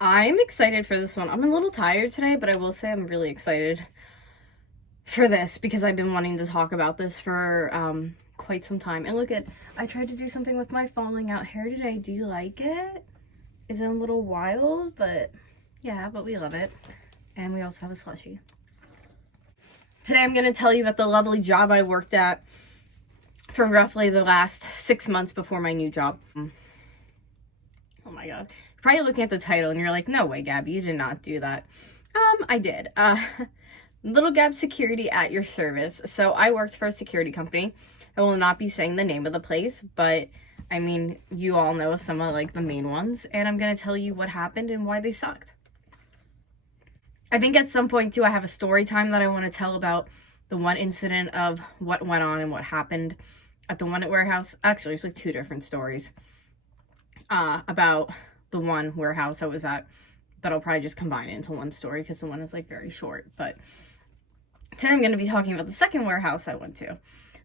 I'm excited for this one. I'm a little tired today, but I will say I'm really excited for this because I've been wanting to talk about this for quite some time. And look at, I tried to do something with my falling out hair today. Do you like it? Is it a little wild? But yeah, but we love it. And we also have a slushie. Today I'm going to tell you about the lovely job I worked at for roughly the last 6 months before my new job. Oh my god. You're probably looking at the title and you're like, no way, Gabby, you did not do that. I did. Little Gab Security at your service. So I worked for a security company. I will not be saying the name of the place, but I mean, you all know some of like the main ones, and I'm going to tell you what happened and why they sucked. I think at some point too, I have a story time that I want to tell about the one incident of what went on and what happened at the one at warehouse. Actually, it's like two different stories about the one warehouse I was at, but I'll probably just combine it into one story because the one is like very short. But today I'm going to be talking about the second warehouse I went to.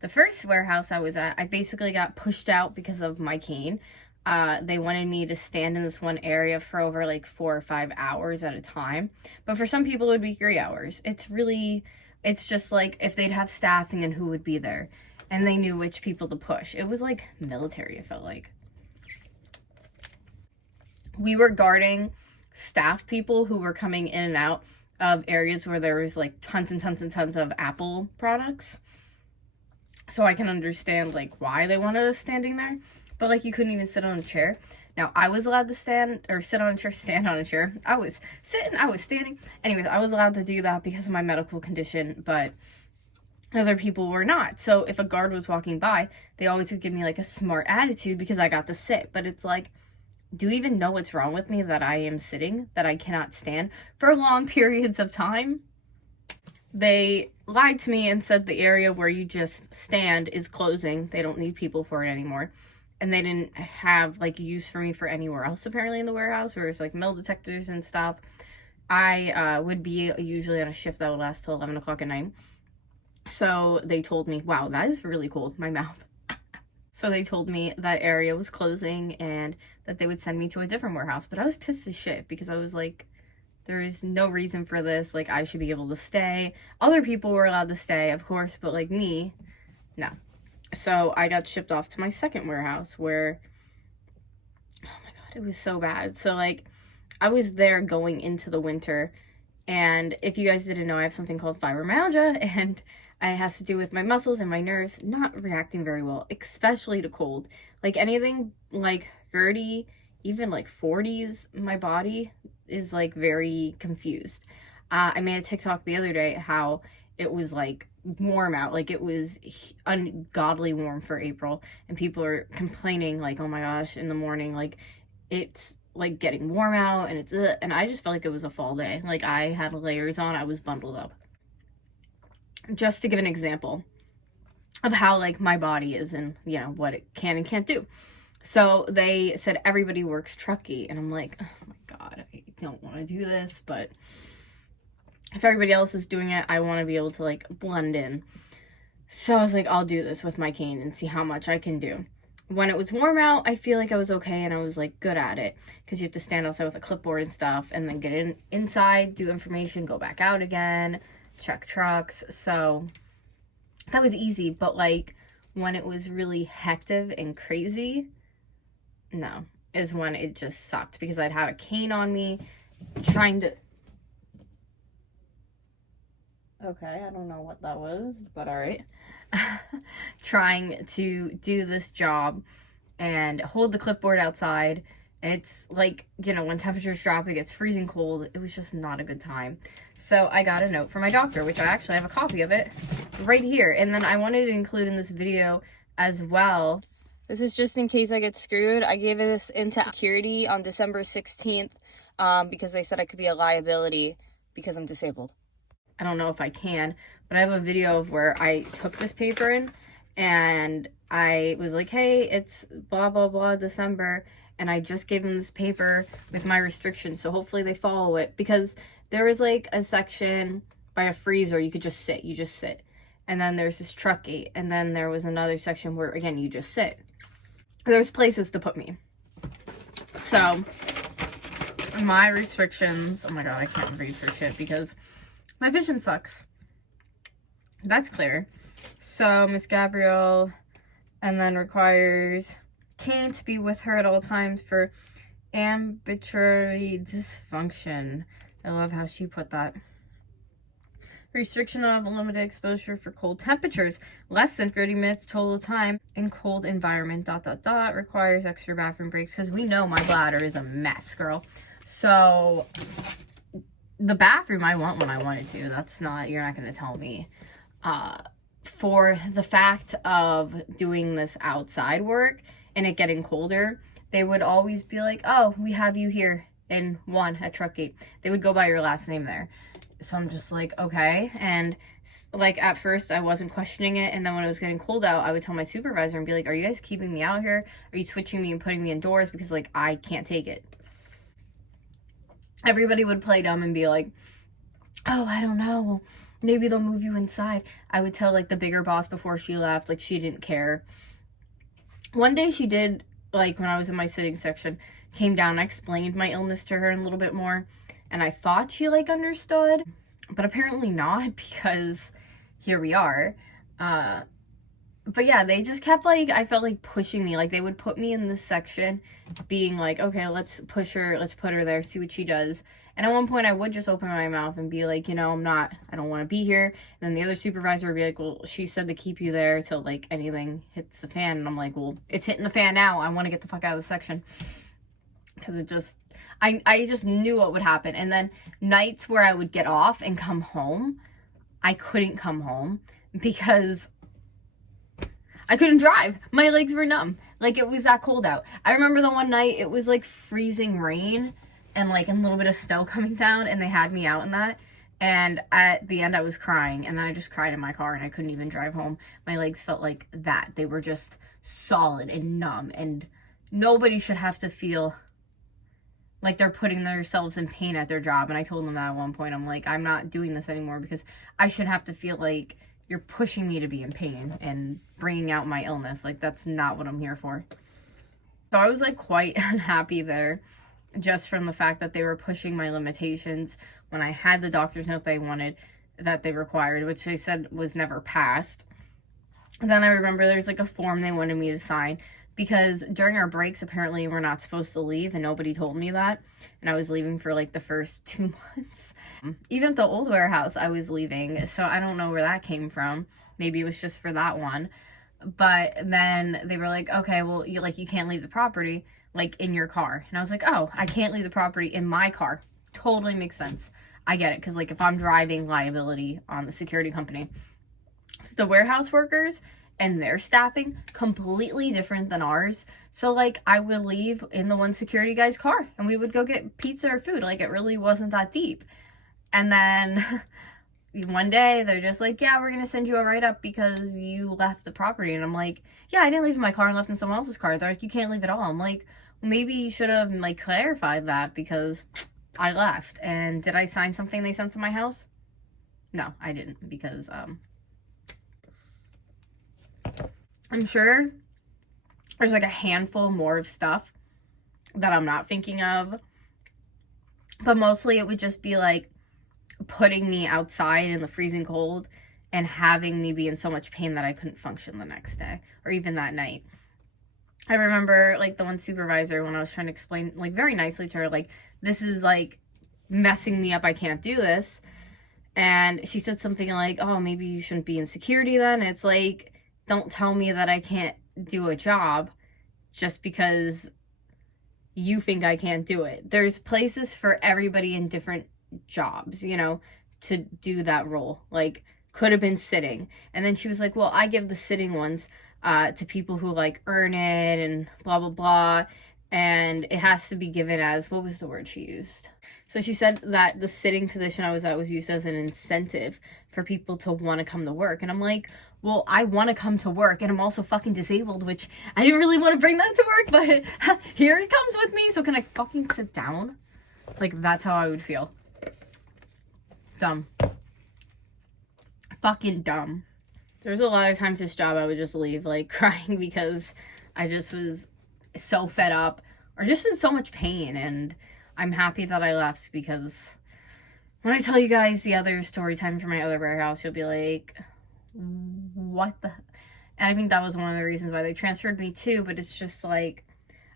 The first warehouse I was at, I basically got pushed out because of my cane. They wanted me to stand in this one area for over like 4 or 5 hours at a time. But for some people, it would be 3 hours. It's just like if they'd have staffing and who would be there. And they knew which people to push. It was like military, it felt like. We were guarding staff people who were coming in and out of areas where there was like tons and tons and tons of Apple products. So I can understand like why they wanted us standing there. But like you couldn't even sit on a chair. Now I was allowed to stand on a chair, stand on a chair. I was sitting, I was standing. Anyways, I was allowed to do that because of my medical condition, but other people were not. So if a guard was walking by, they always would give me like a smart attitude because I got to sit. But it's like, do you even know what's wrong with me that I am sitting, that I cannot stand for long periods of time? They lied to me and said the area where you just stand is closing. They don't need people for it anymore. And they didn't have like use for me for anywhere else apparently in the warehouse where it's like metal detectors and stuff. I would be usually on a shift that would last till 11 o'clock at night. So they told me, wow, that is really cold, my mouth. So they told me that area was closing and that they would send me to a different warehouse. But I was pissed as shit because I was like, there is no reason for this. Like, I should be able to stay. Other people were allowed to stay, of course, but like me, no. So I got shipped off to my second warehouse where, oh my god, it was so bad. So like, I was there going into the winter. And if you guys didn't know, I have something called fibromyalgia, and it has to do with my muscles and my nerves not reacting very well, especially to cold. Like anything like 30, even like 40s, my body is like very confused. I made a TikTok the other day how it was like warm out, like it was ungodly warm for April, and people are complaining like, oh my gosh, in the morning, like it's like getting warm out and it's and I just felt like it was a fall day. Like I had layers on, I was bundled up. Just to give an example of how like my body is and you know what it can and can't do. So they said everybody works trucky, and I'm like, oh my god, I don't want to do this, but if everybody else is doing it, I want to be able to like blend in. So I was like, I'll do this with my cane and see how much I can do. When it was warm out, I feel like I was okay and I was like good at it because you have to stand outside with a clipboard and stuff and then get inside, do information, go back out again, check trucks. So that was easy. But like when it was really hectic and crazy, no, is when it just sucked because I'd have a cane on me trying to, okay, I don't know what that was, but all right. Trying to do this job and hold the clipboard outside, and it's like, you know, when temperatures drop, it gets freezing cold. It was just not a good time. So I got a note from my doctor, which I actually have a copy of it right here, and then I wanted to include in this video as well. This is just in case I get screwed. I gave this into security on December 16th because they said I could be a liability because I'm disabled. I don't know if I can, but I have a video of where I took this paper in and I was like, hey, it's blah, blah, blah, December. And I just gave them this paper with my restrictions. So hopefully they follow it, because there was like a section by a freezer. You could just sit, you just sit. And then there's this truck gate. And then there was another section where, again, you just sit. There's places to put me. So my restrictions, oh my god, I can't read for shit because my vision sucks. That's clear. So Miss Gabrielle, and then requires Kane to be with her at all times for arbitrary dysfunction. I love how she put that. Restriction of limited exposure for cold temperatures, less than 30 minutes total time in cold environment, ... requires extra bathroom breaks, because we know my bladder is a mess, girl. So the bathroom I want when I wanted to. That's not, you're not going to tell me. For the fact of doing this outside work and it getting colder, they would always be like, oh, we have you here in 1 at Truck Gate. They would go by your last name there. So I'm just like, okay. And like at first I wasn't questioning it. And then when it was getting cold out, I would tell my supervisor and be like, are you guys keeping me out here? Are you switching me and putting me indoors? Because like, I can't take it. Everybody would play dumb and be like, oh, I don't know. Maybe they'll move you inside. I would tell like the bigger boss before she left, like she didn't care. One day she did, like when I was in my sitting section, came down, I explained my illness to her a little bit more. And I thought she like understood, but apparently not, because here we are. But yeah, they just kept like, I felt like pushing me. Like they would put me in this section being like, okay, let's push her, let's put her there, see what she does. And at one point I would just open my mouth and be like, you know, I don't want to be here. And then the other supervisor would be like, well, she said to keep you there till like anything hits the fan. And I'm like, well, it's hitting the fan now. I want to get the fuck out of the section. Because it just, I just knew what would happen. And then nights where I would get off and come home, I couldn't come home because I couldn't drive. My legs were numb. Like it was that cold out. I remember the one night it was like freezing rain and like a little bit of snow coming down, and they had me out in that. And at the end I was crying, and then I just cried in my car and I couldn't even drive home. My legs felt like that. They were just solid and numb, and nobody should have to feel like they're putting themselves in pain at their job. And I told them that at one point. I'm like, I'm not doing this anymore because I shouldn't have to feel like you're pushing me to be in pain and bringing out my illness. Like, that's not what I'm here for. So I was like quite unhappy there, just from the fact that they were pushing my limitations when I had the doctor's note that they required, which they said was never passed. And then I remember there's like a form they wanted me to sign, because during our breaks, apparently we're not supposed to leave, and nobody told me that. And I was leaving for like the first 2 months. Even at the old warehouse, I was leaving. So I don't know where that came from. Maybe it was just for that one. But then they were like, okay, well, you can't leave the property like in your car. And I was like, oh, I can't leave the property in my car. Totally makes sense. I get it. Because like if I'm driving, liability on the security company. The warehouse workers and their staffing completely different than ours. So like I would leave in the one security guy's car and we would go get pizza or food. Like it really wasn't that deep. And then one day they're just like, yeah, we're gonna send you a write-up because you left the property. And I'm like, yeah, I didn't leave in my car and left in someone else's car. They're like, you can't leave at all. I'm like, well, maybe you should have like clarified that, because I left. And did I sign something they sent to my house? No, I didn't, because I'm sure there's like a handful more of stuff that I'm not thinking of, but mostly it would just be like putting me outside in the freezing cold and having me be in so much pain that I couldn't function the next day or even that night. I remember like the one supervisor, when I was trying to explain like very nicely to her, like, this is like messing me up, I can't do this. And she said something like, oh, maybe you shouldn't be in security then. It's like, don't tell me that I can't do a job just because you think I can't do it. There's places for everybody in different jobs, you know, to do that role. Like, could have been sitting. And then she was like, well, I give the sitting ones to people who like earn it and blah, blah, blah. And it has to be given as, what was the word she used? So she said that the sitting position I was at was used as an incentive for people to want to come to work. And I'm like, well, I want to come to work, and I'm also fucking disabled, which I didn't really want to bring that to work, but here it comes with me. So can I fucking sit down? Like, that's how I would feel. Dumb. Fucking dumb. There's a lot of times this job I would just leave, like, crying because I just was so fed up or just in so much pain. And I'm happy that I left, because when I tell you guys the other story time for my other warehouse, you'll be like, what the? And I think that was one of the reasons why they transferred me too. But it's just like,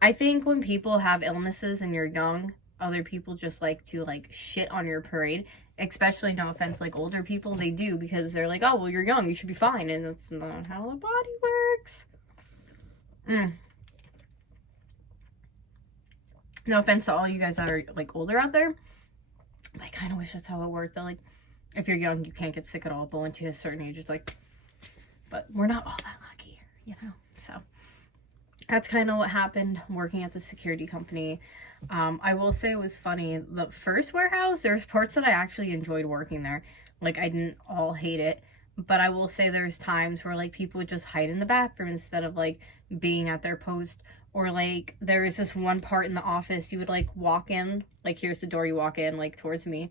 I think when people have illnesses and you're young, other people just like to like shit on your parade. Especially, no offense, like older people, they do, because they're like, oh, well, you're young, you should be fine. And that's not how the body works. No offense to all you guys that are like older out there. I kind of wish that's how it worked. That like, if you're young, you can't get sick at all. But once you hit a certain age, it's like, but we're not all that lucky, you know? So that's kind of what happened working at the security company. I will say it was funny. The first warehouse, there's parts that I actually enjoyed working there. Like, I didn't all hate it. But I will say there's times where, like, people would just hide in the bathroom instead of, like, being at their post. Or, like, there was this one part in the office, you would, like, walk in. Like, here's the door, you walk in, like, towards me.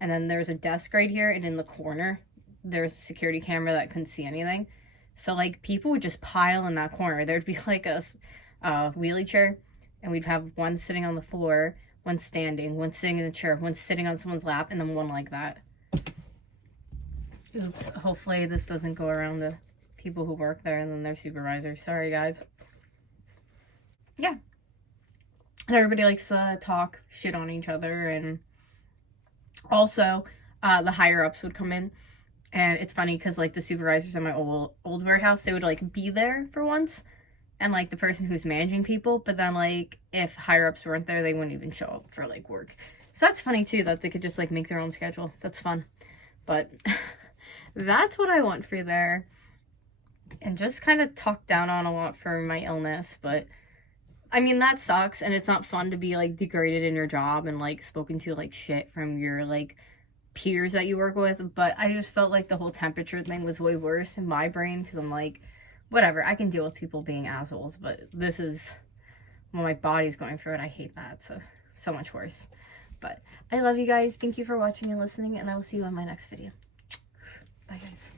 And then there's a desk right here, and in the corner, there's a security camera that couldn't see anything. So, like, people would just pile in that corner. There'd be, like, a wheelie chair, and we'd have one sitting on the floor, one standing, one sitting in the chair, one sitting on someone's lap, and then one like that. Oops. Hopefully this doesn't go around the people who work there and then their supervisors. Sorry, guys. Yeah. And everybody likes to talk shit on each other. And also, the higher-ups would come in. And it's funny because, like, the supervisors in my old warehouse, they would, like, be there for once. And, like, the person who's managing people. But then, like, if higher-ups weren't there, they wouldn't even show up for, like, work. So that's funny, too, that they could just, like, make their own schedule. That's fun. But that's what I want for there. And just kind of talked down on a lot for my illness. But, I mean, that sucks. And it's not fun to be, like, degraded in your job and, like, spoken to, like, shit from your, like, peers that you work with. But I just felt like the whole temperature thing was way worse in my brain, because I'm like, whatever, I can deal with people being assholes, but this is when my body's going through it. I hate that. So much worse. But I love you guys. Thank you for watching and listening, and I will see you in my next video. Bye, guys.